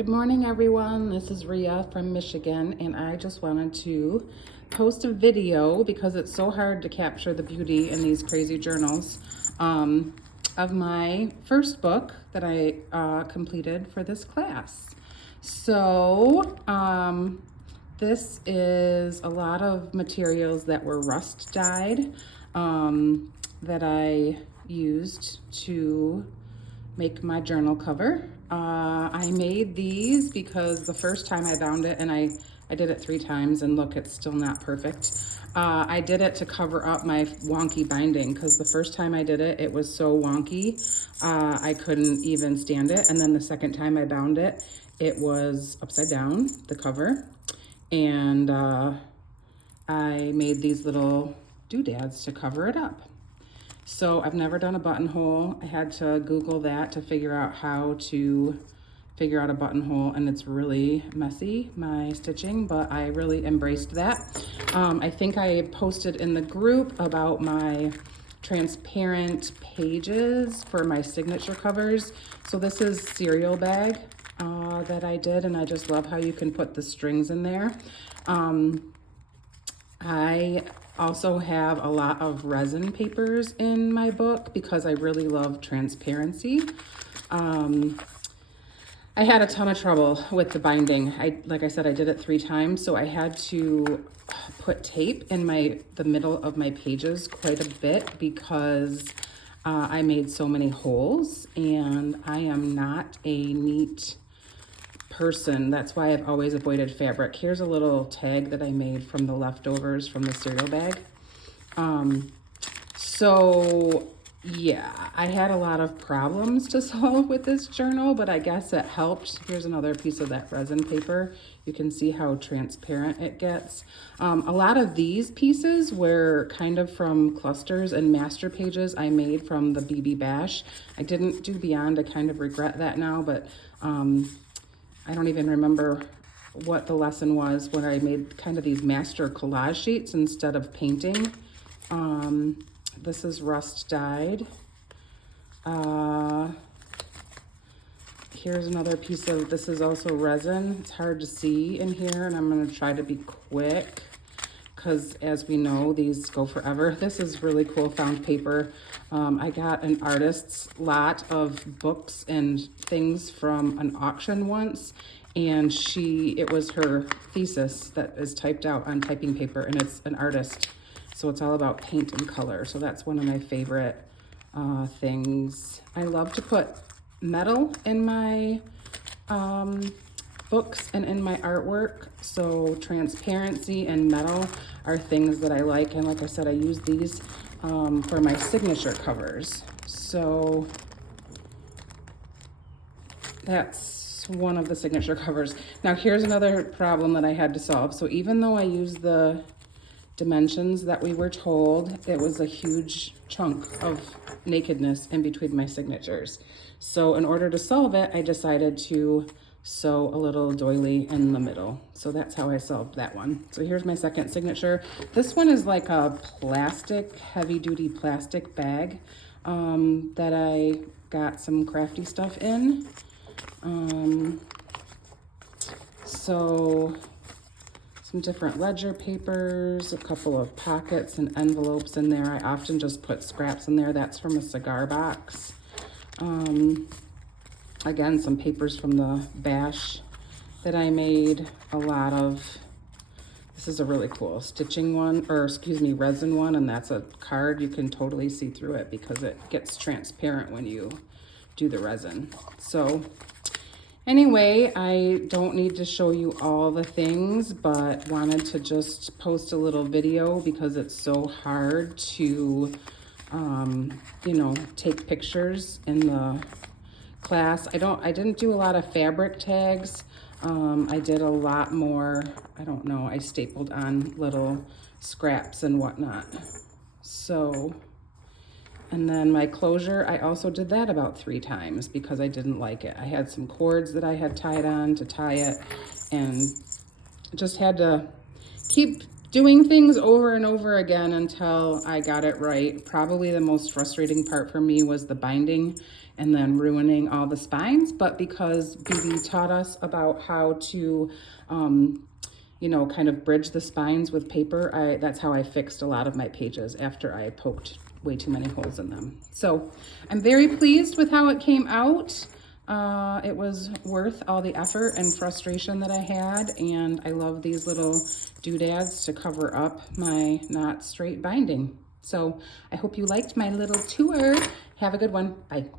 Good morning, everyone. This is Rhea from Michigan, and I just wanted to post a video because it's so hard to capture the beauty in these crazy journals of my first book that I completed for this class. So this is a lot of materials that were rust dyed that I used to make my journal cover. I made these because the first time I bound it, and I did it 3 times, and look, it's still not perfect. I did it to cover up my wonky binding because the first time I did it, it was so wonky, I couldn't even stand it. And then the second time I bound it, it was upside down, the cover. And I made these little doodads to cover it up. So I've never done a buttonhole. I had to Google that to figure out how to figure out a buttonhole, and it's really messy, my stitching, but I really embraced that. I think I posted in the group about my transparent pages for my signature covers. So this is cereal bag that I did, and I just love how you can put the strings in there. I also have a lot of resin papers in my book because I really love transparency. I had a ton of trouble with the binding. Like I said, I did it 3 times, so I had to put tape in the middle of my pages quite a bit because I made so many holes, and I am not a neat person. That's why I've always avoided fabric. Here's a little tag that I made from the leftovers from the cereal bag. So yeah, I had a lot of problems to solve with this journal, but I guess it helped. Here's another piece of that resin paper. You can see how transparent it gets. A lot of these pieces were kind of from clusters and master pages I made from the BB Bash. I didn't do Beyond. I kind of regret that now, but I don't even remember what the lesson was when I made kind of these master collage sheets instead of painting. This is rust dyed. Here's another piece of, this is also resin. It's hard to see in here, and I'm gonna try to be quick because as we know, these go forever. This is really cool found paper. I got an artist's lot of books and things from an auction once, and it was her thesis that is typed out on typing paper, and it's an artist. So it's all about paint and color. So that's one of my favorite things. I love to put metal in my books and in my artwork. So transparency and metal are things that I like. And like I said, I use these for my signature covers. So that's one of the signature covers. Now here's another problem that I had to solve. So even though I use the dimensions that we were told, it was a huge chunk of nakedness in between my signatures. So in order to solve it, I decided to sew a little doily in the middle. So that's how I solved that one. So here's my second signature. This one is like a plastic, heavy-duty plastic bag that I got some crafty stuff in. So some different ledger papers, a couple of pockets and envelopes in there. I often just put scraps in there. That's from a cigar box. Again, some papers from the Bash that I made a lot of. This is a really cool stitching one, or excuse me, resin one, and that's a card. You can totally see through it because it gets transparent when you do the resin. So anyway, I don't need to show you all the things, but wanted to just post a little video because it's so hard to, you know, take pictures in the class. I didn't do a lot of fabric tags. I did a lot more, I don't know, I stapled on little scraps and whatnot. So, and then my closure, I also did that about 3 times because I didn't like it. I had some cords that I had tied on to tie it, and just had to keep doing things over and over again until I got it right. Probably the most frustrating part for me was the binding and then ruining all the spines. But because BB taught us about how to, you know, kind of bridge the spines with paper, that's how I fixed a lot of my pages after I poked way too many holes in them. So I'm very pleased with how it came out. It was worth all the effort and frustration that I had, and I love these little doodads to cover up my not straight binding. So I hope you liked my little tour. Have a good one. Bye.